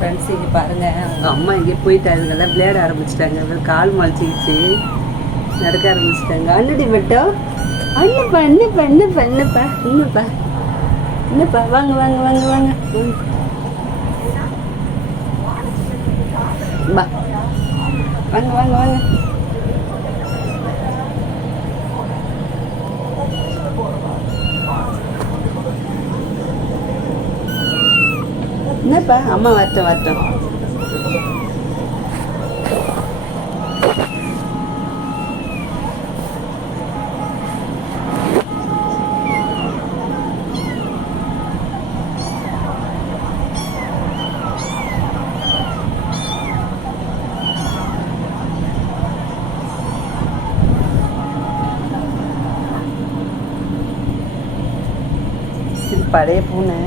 Friends இங்கே பாருங்கள் அவங்க அம்மா இங்கே போயிட்டாருங்கெல்லாம் விளையாட ஆரம்பிச்சிட்டாங்க. கால் மலைச்சிக்கிச்சு நடக்க ஆரம்பிச்சிட்டாங்க. அண்ணடி மட்டும் அண்ணப்பா என்னப்பா என்னப்பா என்னப்பா என்னப்பா என்னப்பா வாங்க வாங்க வாங்க வாங்க பா வாங்க வாங்க வாங்க. என்னப்பா அம்மா வரட்டும் வரட்டும். இது பழைய பூனை.